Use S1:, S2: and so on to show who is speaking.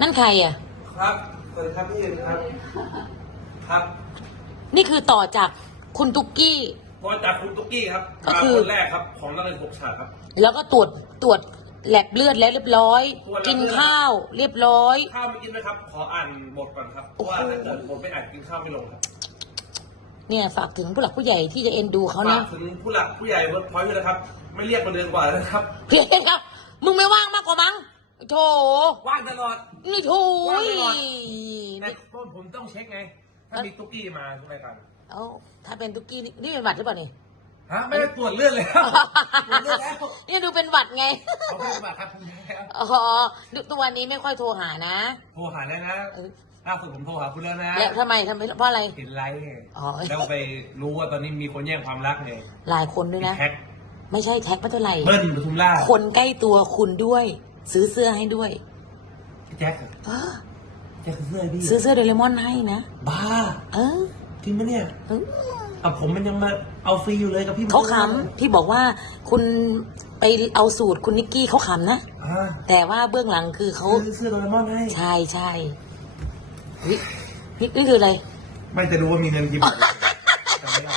S1: นั่นใครอะ
S2: ครับสวัสดีครับพี่เอ็นครับ ครับ
S1: นี่คือต่อจากคุณตุ๊กกี้
S2: มาจากคุณตุ๊กกี้ครับ
S1: ก็
S2: มา
S1: คือ
S2: คนแรกครับ ของนักเรียนหกฉากครับ
S1: แล้วก็ตรวจตรวจแลบเลือดแล้วเรียบร้อย
S2: ตรวจแลบ
S1: กิน
S2: เลือด
S1: ข้าวเรียบร้อย
S2: ข้าวไม่กินนะครับ ขออ่านบทก่อนครับ เพราะว่าถ้าเกิดผมไม่อ่านกินข้าวไม่ลงครับ
S1: เนี่ยฝากถึงผู้หลักผู้ใหญ่ที่จะเอ็นดูเขา
S2: ฝา
S1: นะ
S2: กถึงผู้หลักผู้ใหญ่เวิร์กพอยต์ด้วยนะครับ ไม่เรียกมาเดือนกว่าแล้วนะครับ
S1: เพียงครับมึงไม่ว่างมากกว่ามั้ง โถ
S2: ว่างตลอด
S1: นี่โถ
S2: ว่าง
S1: ย
S2: ตลอด แต่ผมผมต้องเช็คไง ถ้ามีตุ๊กกี้มาทุกรายการ
S1: เอ้าถ้าเป็นตุ๊กกี้นี่นี่เป็นหวัดหรือเปล่านี่
S2: ฮะไม่ได้ตรวจเลือดเลยครับตรวจเลือดแล้ว
S1: นี่ดูเป็นหวัดไง
S2: เอาไปบัตรครับคุณแม่ครับ
S1: อ๋อตัววันนี้ไม่ค่อยโทรหานะ
S2: โทรหาแล้วนะ
S1: เออ
S2: ล่าสุดผมโทรหาคุณแล้วนะ
S1: แล้วทำไมทำไมเพราะอะไร
S2: เห็นไลฟ์ไง
S1: อ๋อ
S2: แล้วไปรู้ว่าตอนนี้มีคนแย่งความรักไง
S1: หลายคนด้วยนะ
S2: แท็ก
S1: ไม่ใช่แท็กไม่เท่าไหร่
S2: เบิ้ลปทุมราช
S1: คนใกล้ตัวคุณด้วย ซื้อเสื้อให้ด้วย
S2: พี่แจ็คอะ
S1: เออ
S2: แจ็คซื้อให้พี่
S1: ซื้อเสื้อโดเรมอนให้นะ
S2: บ้า
S1: เออ
S2: จริงปะเนี่ย
S1: เออ
S2: กับผมมันยังมาเอาฟรีอยู่เลยกับพี่
S1: เขาขำพี่บอกว่าคุณไปเอาสูตรคุณนิกกี้เขาขำนะ
S2: อ่า
S1: แต่ว่าเบื้องหลังคือเขา
S2: ซื้อเสื้อโดเรมอนให้
S1: ใช่ใช่เฮ้ยนี่นี่คืออะไร
S2: ไม่จะรู้ว่ามีเงินกี่บาทจำไม่ได้